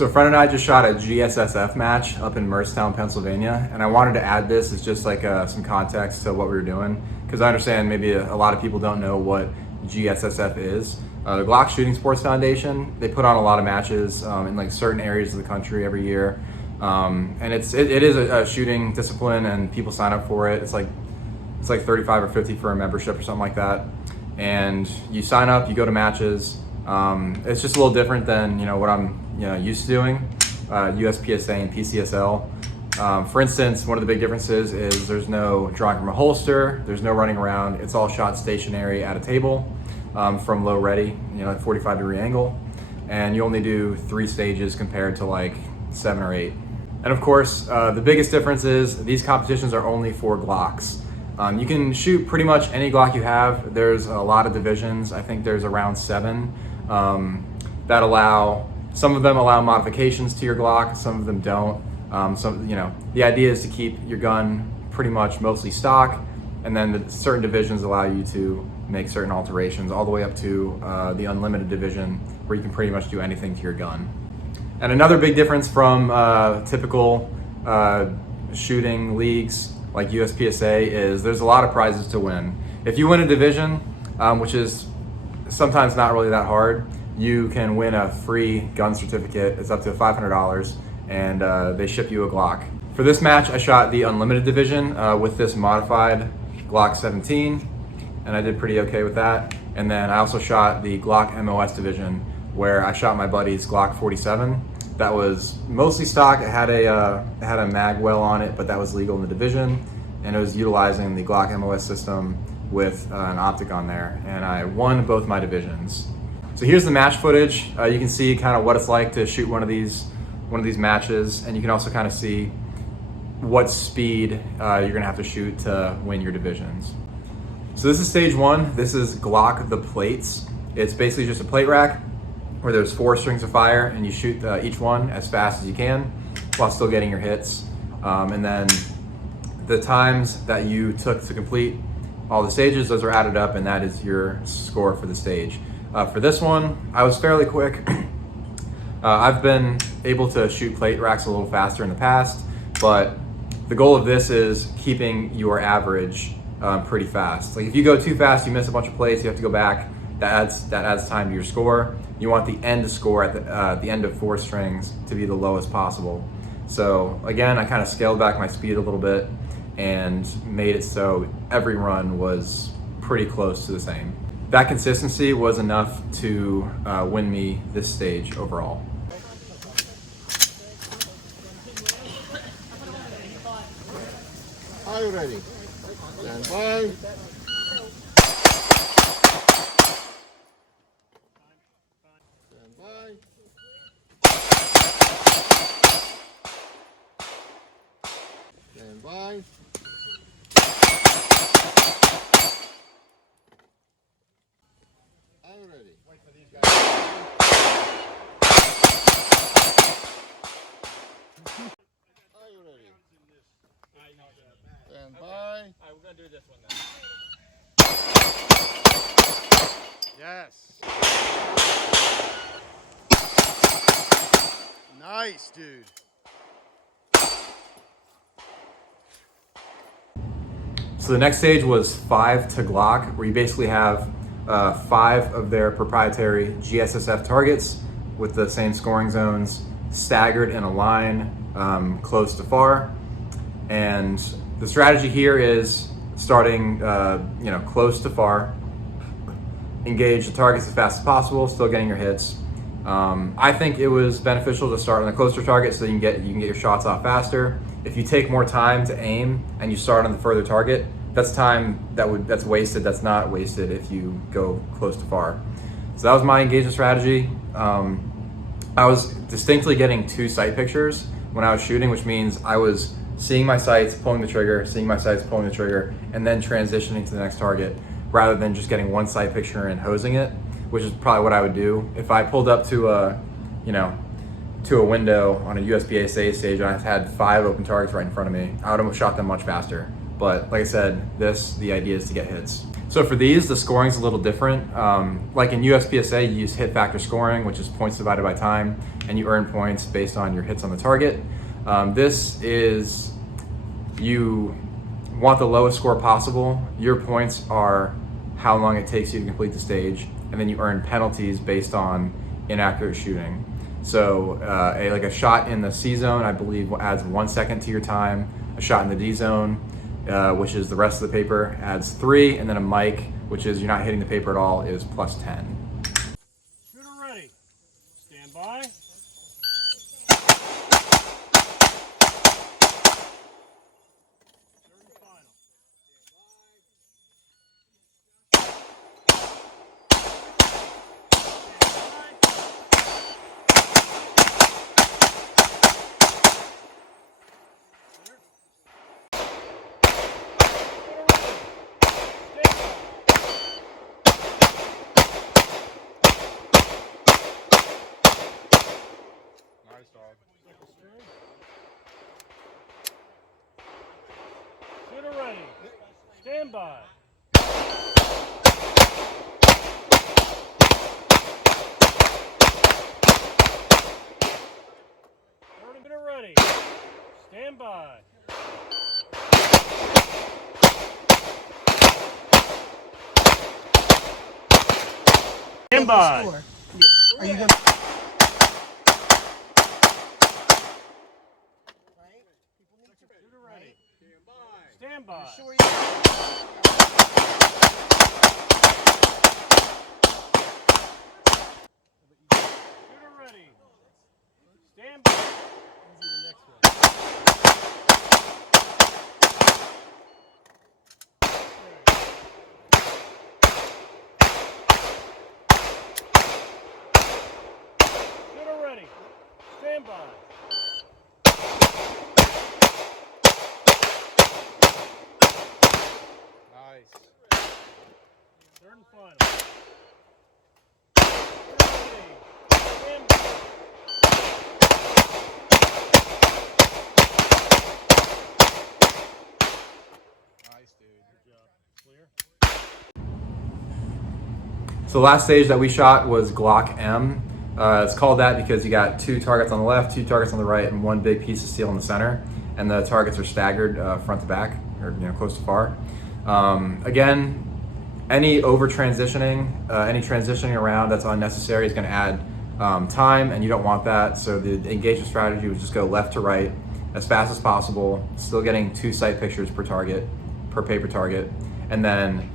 So a friend and I just shot a GSSF match up in Mercetown, Pennsylvania, and I wanted to add this as just like some context to what we were doing, because I understand maybe a lot of people don't know what GSSF is. The Glock Shooting Sports Foundation, they put on a lot of matches in like certain areas of the country every year, and it is a shooting discipline, and people sign up for it. It's like 35 or 50 for a membership or something like that, and you sign up, you go to matches. It's just a little different than what I'm used to doing, USPSA and PCSL. For instance, one of the big differences is there's no drawing from a holster, there's no running around. It's all shot stationary at a table from low ready, at 45-degree angle, and you only do 3 stages compared to like 7 or 8. And of course, the biggest difference is these competitions are only for Glocks. You can shoot pretty much any Glock you have. There's a lot of divisions. I think there's around 7 that allow. Some of them allow modifications to your Glock, some of them don't. The idea is to keep your gun pretty much mostly stock, and then certain divisions allow you to make certain alterations, all the way up to the unlimited division, where you can pretty much do anything to your gun. And another big difference from typical shooting leagues like USPSA is there's a lot of prizes to win. If you win a division, which is sometimes not really that hard, you can win a free gun certificate. It's up to $500, and they ship you a Glock. For this match, I shot the unlimited division with this modified Glock 17, and I did pretty okay with that. And then I also shot the Glock MOS division, where I shot my buddy's Glock 47. That was mostly stock. It had a mag well on it, but that was legal in the division, and it was utilizing the Glock MOS system with an optic on there, and I won both my divisions. So here's the match footage. You can see kind of what it's like to shoot one of these matches, and you can also kind of see what speed you're gonna have to shoot to win your divisions. So this is stage 1. This is Glock the plates. It's basically just a plate rack where there's 4 strings of fire, and you shoot each one as fast as you can while still getting your hits. And then the times that you took to complete all the stages, those are added up, and that is your score for the stage. For this one, I was fairly quick. I've been able to shoot plate racks a little faster in the past, but the goal of this is keeping your average pretty fast. Like if you go too fast, you miss a bunch of plates, you have to go back. That adds time to your score. You want the end score at the end of 4 strings to be the lowest possible. So again, I kind of scaled back my speed a little bit and made it so every run was pretty close to the same. That consistency was enough to win me this stage overall. Are you ready? Stand by. Stand by. Stand by. Are you ready? Wait for these guys. Are you ready? Stand by. Alright, we're gonna do this one now. Yes. Nice, dude. So the next stage was 5 to Glock, where you basically have 5 of their proprietary GSSF targets with the same scoring zones staggered in a line close to far. And the strategy here is starting close to far, engage the targets as fast as possible, still getting your hits. I think it was beneficial to start on the closer target so you can get your shots off faster. If you take more time to aim and you start on the further target, that's time that's wasted. That's not wasted if you go close to far. So that was my engagement strategy. I was distinctly getting 2 sight pictures when I was shooting, which means I was seeing my sights, pulling the trigger, seeing my sights, pulling the trigger, and then transitioning to the next target, rather than just getting 1 sight picture and hosing it, which is probably what I would do. If I pulled up to a window on a USPSA stage and I had 5 open targets right in front of me, I would have shot them much faster. But like I said, the idea is to get hits. So for these, the scoring's a little different. Like in USPSA, you use hit factor scoring, which is points divided by time, and you earn points based on your hits on the target. This is, you want the lowest score possible. Your points are how long it takes you to complete the stage, and then you earn penalties based on inaccurate shooting. So like a shot in the C zone, I believe, adds 1 second to your time. A shot in the D zone, which is the rest of the paper, adds 3, and then a mic, which is you're not hitting the paper at all, is plus 10. Shooter ready. Stand by. Third and final. Nice dog. Shooter ready. Stand by. Shooter ready. Stand by. Stand by. Are you gonna? Shooter ready. Stand by. Sure Shooter ready. Stand by. Shooter ready. Stand by. Nice. Third and final. Shooter ready. Stand by. Nice, dude. Good job. Clear. So the last stage that we shot was Glock M. It's called that because you got 2 targets on the left, 2 targets on the right, and 1 big piece of steel in the center. And the targets are staggered front to back, or close to far. Again, any over transitioning, any transitioning around that's unnecessary is going to add time, and you don't want that. So the engagement strategy would just go left to right as fast as possible, still getting 2 sight pictures per target, per paper target, and then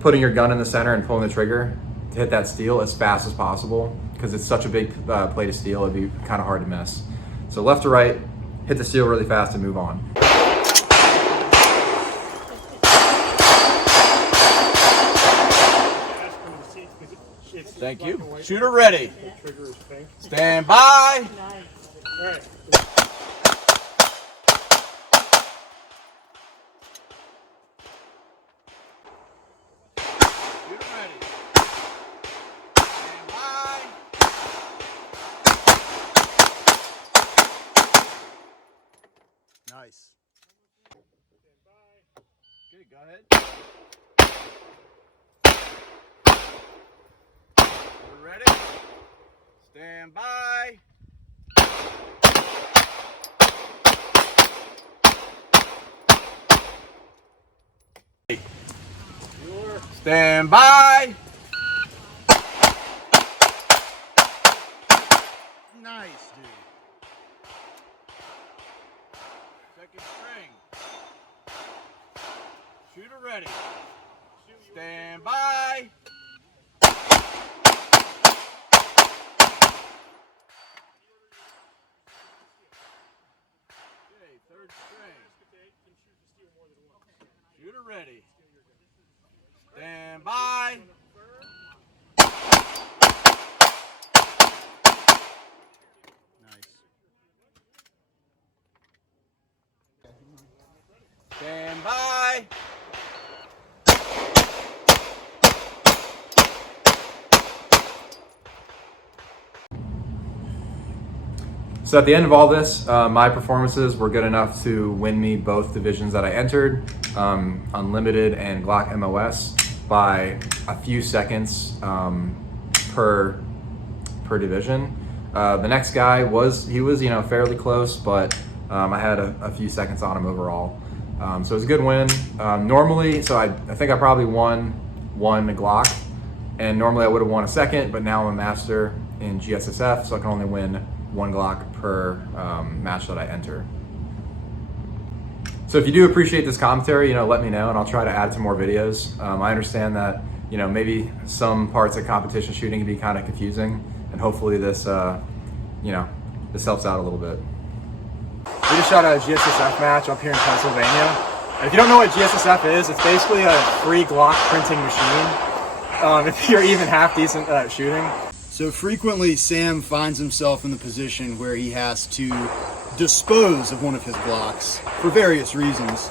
putting your gun in the center and pulling the trigger to hit that steel as fast as possible, because it's such a big plate of steel, it'd be kind of hard to miss. So left to right, hit the steel really fast and move on. Thank you. Shooter ready. Stand by. All right. Shooter ready. Stand by. Nice. Okay, go ahead. Shooter ready. Stand by. Stand by. Nice, dude. Second string. Shooter ready. Stand by. Okay, third string. Shooter ready. Stand by. Nice. Stand by. So at the end of all this, my performances were good enough to win me both divisions that I entered, Unlimited and Glock MOS. by a few seconds per division. The next guy was fairly close, but I had a few seconds on him overall. So it was a good win. Normally, so I think I probably won one Glock, and normally I would have won a second, but now I'm a master in GSSF, so I can only win one Glock per match that I enter. So if you do appreciate this commentary, let me know, and I'll try to add some more videos. I understand that, maybe some parts of competition shooting can be kind of confusing, and hopefully this, this helps out a little bit. We just shot a GSSF match up here in Pennsylvania. And if you don't know what GSSF is, it's basically a free Glock printing machine. If you're even half decent at shooting. So frequently Sam finds himself in the position where he has to dispose of one of his Glocks for various reasons,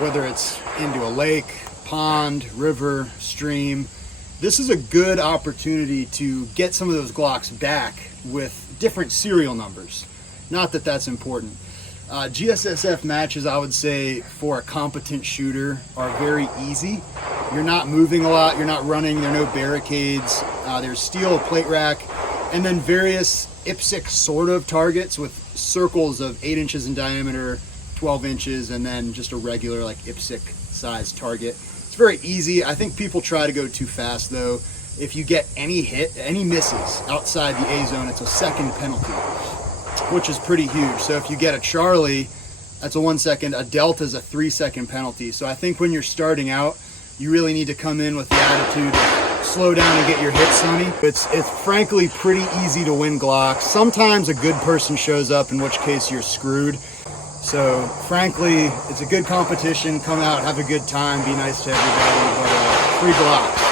whether it's into a lake, pond, river, stream. This is a good opportunity to get some of those Glocks back with different serial numbers. Not that that's important. GSSF matches, I would say, for a competent shooter are very easy. You're not moving a lot, you're not running, there are no barricades, there's steel plate rack, and then various IPSC sort of targets with circles of 8 inches in diameter, 12 inches, and then just a regular like IPSC size target. It's very easy. I think people try to go too fast though. If you get any misses outside the A zone, it's a second penalty, which is pretty huge. So if you get a Charlie, that's a 1 second, a Delta is a 3 second penalty. So I think when you're starting out, you really need to come in with the attitude of slow down and get your hits, Sonny. It's frankly pretty easy to win Glocks. Sometimes a good person shows up, in which case you're screwed. So frankly, it's a good competition. Come out, have a good time, be nice to everybody, but free Glocks.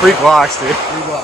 Free Glocks, dude. Free Glocks.